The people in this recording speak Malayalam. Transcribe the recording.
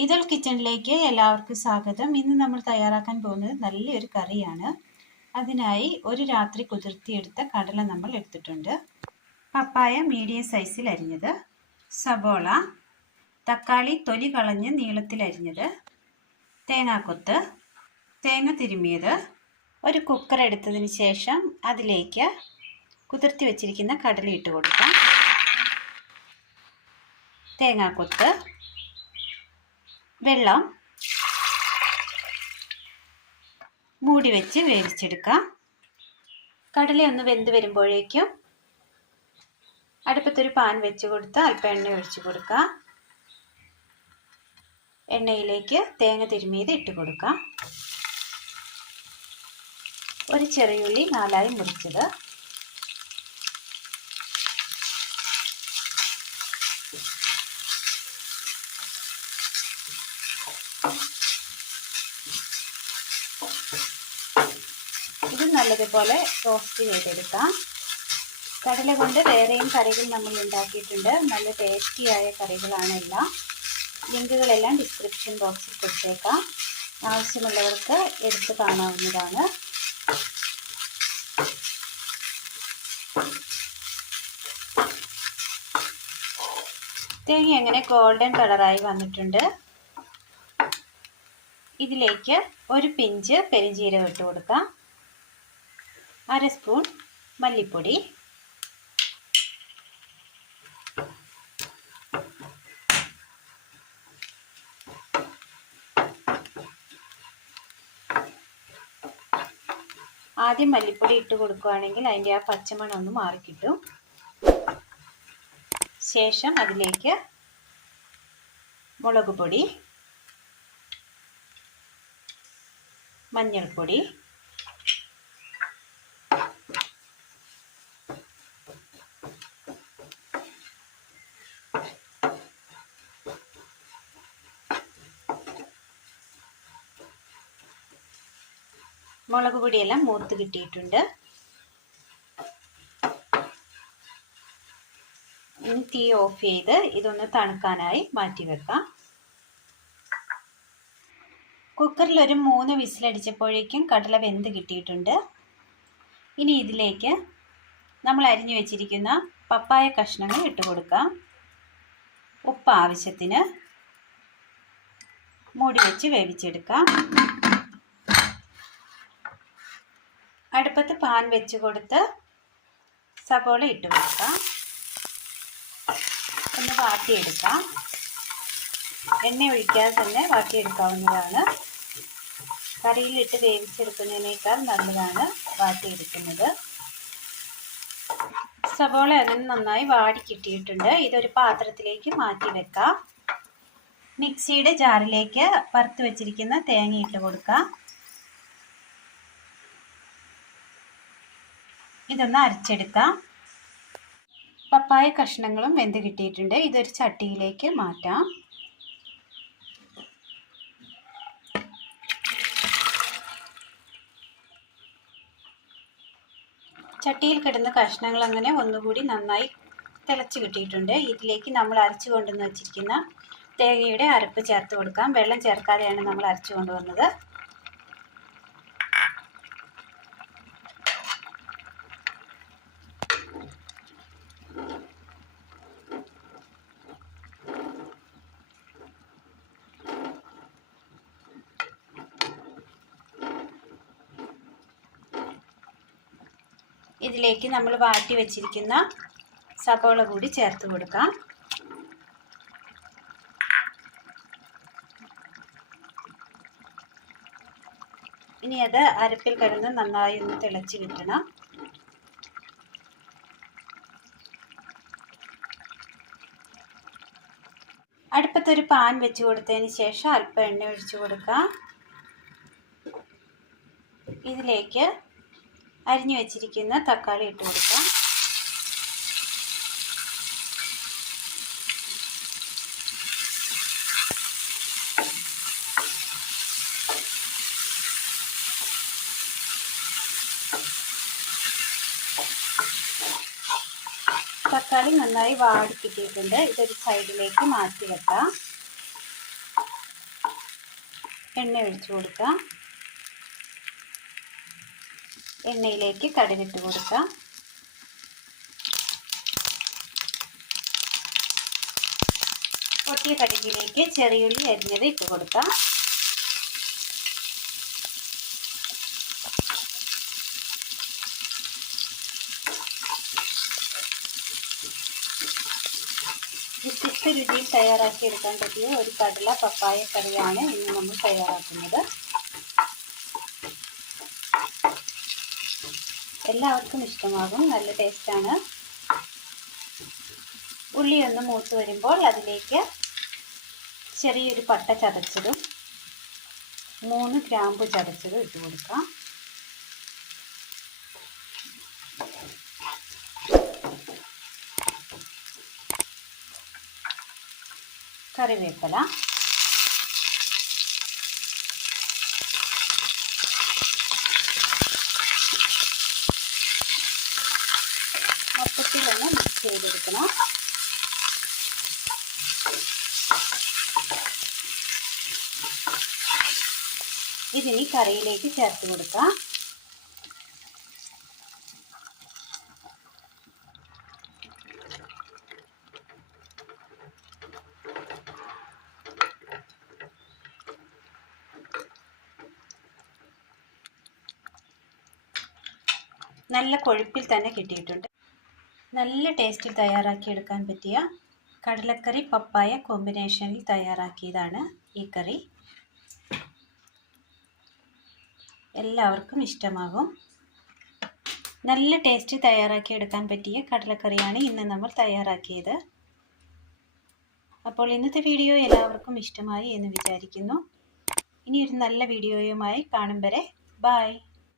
ഇതൾ കിച്ചണിലേക്ക് എല്ലാവർക്കും സ്വാഗതം. ഇന്ന് നമ്മൾ തയ്യാറാക്കാൻ പോകുന്നത് നല്ലൊരു കറിയാണ്. അതിനായി ഒരു രാത്രി കുതിർത്തിയെടുത്ത കടല നമ്മൾ എടുത്തിട്ടുണ്ട്. പപ്പായ മീഡിയം സൈസിൽ അരിഞ്ഞത്, സബോള, തക്കാളി തൊലി കളഞ്ഞ് നീളത്തിൽ അരിഞ്ഞത്, തേങ്ങാക്കൊത്ത്, തേങ്ങ തിരുമ്മിയത്. ഒരു കുക്കർ എടുത്തതിന് ശേഷം അതിലേക്ക് കുതിർത്തി വെച്ചിരിക്കുന്ന കടല ഇട്ട് കൊടുക്കാം. തേങ്ങാക്കൊത്ത്, വെള്ളം, മൂടി വെച്ച് വേവിച്ചെടുക്കാം. കടലയൊന്ന് വെന്ത് വരുമ്പോഴേക്കും അടുപ്പത്തൊരു പാൻ വെച്ച് കൊടുത്ത് അല്പം എണ്ണ ഒഴിച്ചു കൊടുക്കാം. എണ്ണയിലേക്ക് തേങ്ങ തിരുമ്മിയത് ഇട്ട് കൊടുക്കാം. ഒരു ചെറിയുള്ളി 4 മുറിച്ചത്, ഇത് നല്ലതുപോലെ റോസ്റ്റ് ചെയ്തെടുക്കാം. കടല കൊണ്ട് വേറെയും കറികൾ നമ്മൾ ഉണ്ടാക്കിയിട്ടുണ്ട്. നല്ല ടേസ്റ്റിയായ കറികളാണ് എല്ലാം. ലിങ്കുകളെല്ലാം ഡിസ്ക്രിപ്ഷൻ ബോക്സിൽ കൊടുത്തേക്കാം. ആവശ്യമുള്ളവർക്ക് എടുത്ത് കാണാവുന്നതാണ്. തേങ്ങ അങ്ങനെ ഗോൾഡൻ കളറായി വന്നിട്ടുണ്ട്. ഇതിലേക്ക് ഒരു പിഞ്ച് പെരിഞ്ജീരകം ഇട്ട് കൊടുക്കാം. 1/2 സ്പൂൺ മല്ലിപ്പൊടി, ആദ്യം മല്ലിപ്പൊടി ഇട്ട് കൊടുക്കുകയാണെങ്കിൽ അതിൻ്റെ ആ പച്ചമണം ഒന്ന് മാറിക്കിട്ടും. ശേഷം അതിലേക്ക് മുളക് പൊടി, മഞ്ഞൾപ്പൊടി, മുളക് പൊടിയെല്ലാം മൂത്ത് കിട്ടിയിട്ടുണ്ട്. ഇനി തീ ഓഫ് ചെയ്ത് ഇതൊന്ന് തണുക്കാനായി മാറ്റി വെക്കാം. കുക്കറിൽ ഒരു 3 വിസിലടിച്ചപ്പോഴേക്കും കടല വെന്ത് കിട്ടിയിട്ടുണ്ട്. ഇനി ഇതിലേക്ക് നമ്മൾ അരിഞ്ഞു വെച്ചിരിക്കുന്ന പപ്പായ കഷ്ണങ്ങൾ ഇട്ട് കൊടുക്കാം. ഉപ്പ് ആവശ്യത്തിന്, മൂടി വെച്ച് വേവിച്ചെടുക്കാം. അടുപ്പത്ത് പാൻ വെച്ച് കൊടുത്ത് സബോള ഇട്ട് കൊടുക്കാം. ഒന്ന് വാട്ടിയെടുക്കാം. എണ്ണ ഒഴിക്കാതെ തന്നെ വാട്ടിയെടുക്കാവുന്നതാണ്. കറിയിലിട്ട് വേവിച്ചെടുക്കുന്നതിനേക്കാൾ നല്ലതാണ് വാട്ടിയെടുക്കുന്നത്. സബോള അങ്ങനെ നന്നായി വാടി കിട്ടിയിട്ടുണ്ട്. ഇതൊരു പാത്രത്തിലേക്ക് മാറ്റി വെക്കാം. മിക്സിയുടെ ജാറിലേക്ക് വറുത്ത് വെച്ചിരിക്കുന്ന തേങ്ങ ഇട്ട് കൊടുക്കാം. ഇതൊന്ന് അരച്ചെടുക്കാം. പപ്പായ കഷ്ണങ്ങളും വെന്ത് കിട്ടിയിട്ടുണ്ട്. ഇതൊരു ചട്ടിയിലേക്ക് മാറ്റാം. ചട്ടിയിൽ കിടന്ന കഷ്ണങ്ങൾ അങ്ങനെ ഒന്നുകൂടി നന്നായി തിളച്ച് കിട്ടിയിട്ടുണ്ട്. ഇതിലേക്ക് നമ്മൾ അരച്ചു കൊണ്ടുവന്ന് വെച്ചിരിക്കുന്ന തേങ്ങയുടെ അരപ്പ് ചേർത്ത് കൊടുക്കാം. വെള്ളം ചേർക്കാതെയാണ് നമ്മൾ അരച്ചു കൊണ്ടുവന്നത്. ഇതിലേക്ക് നമ്മൾ വാട്ടി വെച്ചിരിക്കുന്ന സബോള കൂടി ചേർത്ത് കൊടുക്കാം. ഇനി അത് അരപ്പിൽ കിടന്ന് നന്നായി ഒന്ന് തിളച്ച് കിട്ടണം. അടുപ്പത്തൊരു പാൻ വെച്ച് കൊടുത്തതിന് ശേഷം അല്പം എണ്ണ ഒഴിച്ചു കൊടുക്കാം. ഇതിലേക്ക് അരിഞ്ഞു വെച്ചിരിക്കുന്ന തക്കാളി ഇട്ട് കൊടുക്കാം. തക്കാളി നന്നായി വാടി കിട്ടിയിട്ടുണ്ട്. ഇതൊരു സൈഡിലേക്ക് മാറ്റി വെക്കാം. എണ്ണ ഒഴിച്ചു കൊടുക്കാം. എണ്ണയിലേക്ക് കടുകിട്ട് കൊടുക്കാം. പൊട്ടിയ കടുകിലേക്ക് ചെറിയുള്ളി അരിഞ്ഞത് ഇട്ട് കൊടുക്കാം. വ്യത്യസ്ത രുചിയിൽ തയ്യാറാക്കിയെടുക്കാൻ പറ്റിയ ഒരു കടല പപ്പായ കറിയാണ് ഇന്ന് നമ്മൾ തയ്യാറാക്കുന്നത്. എല്ലാവർക്കും ഇഷ്ടമാകും, നല്ല ടേസ്റ്റാണ്. ഉള്ളി ഒന്ന് മൂത്ത് വരുമ്പോൾ അതിലേക്ക് ചെറിയൊരു പട്ട ചതച്ചതും 3 ഗ്രാമ്പു ചതച്ചതും ഇട്ട് കൊടുക്കാം. കറിവേപ്പില, മൊത്തത്തിലൊന്ന് മിക്സ് ചെയ്തെടുക്കണം. ഇതിനി കറിയിലേക്ക് ചേർത്ത് കൊടുക്കാം. നല്ല കൊഴുപ്പിൽ തന്നെ കിട്ടിയിട്ടുണ്ട്. നല്ല ടേസ്റ്റിൽ തയ്യാറാക്കിയെടുക്കാൻ പറ്റിയ കടലക്കറി പപ്പായ കോമ്പിനേഷനിൽ തയ്യാറാക്കിയതാണ് ഈ കറി. എല്ലാവർക്കും ഇഷ്ടമാകും. നല്ല ടേസ്റ്റ് തയ്യാറാക്കിയെടുക്കാൻ പറ്റിയ കടലക്കറിയാണ് ഇന്ന് നമ്മൾ തയ്യാറാക്കിയത്. അപ്പോൾ ഇന്നത്തെ വീഡിയോ എല്ലാവർക്കും ഇഷ്ടമായി എന്ന് വിചാരിക്കുന്നു. ഇനി ഒരു നല്ല വീഡിയോയുമായി കാണും വരെ ബൈ.